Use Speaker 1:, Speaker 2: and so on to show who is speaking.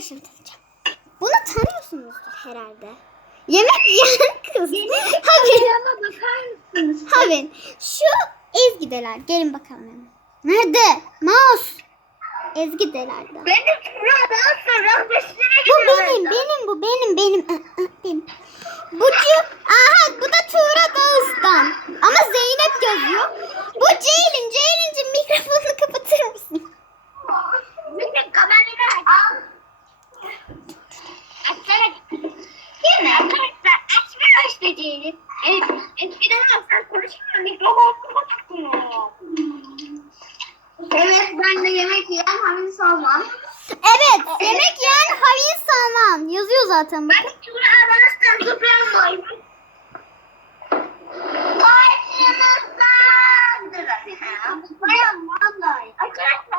Speaker 1: arkadaşlar. Bunu tanıyorsunuzdur herhalde. Yemek yiyen kız.
Speaker 2: Haberin. bakar mısınız? Haberin. Şu
Speaker 1: Ezgi'deler. Gelin bakalım hemen. Nerede? Mouse. Ezgi'deler de. Benim
Speaker 2: burada Eskiden sen konuşmuyor. Mikrofonu kapatmıyor. Evet ben de yemek yiyen Hamid Salman.
Speaker 1: Evet, yemek yiyen Havin Salman. Yazıyor zaten.
Speaker 2: Ben
Speaker 1: bakın.
Speaker 2: Tuğra Aras'tan Supremo. Başımızdan. Bayan vallahi. Arkadaşlar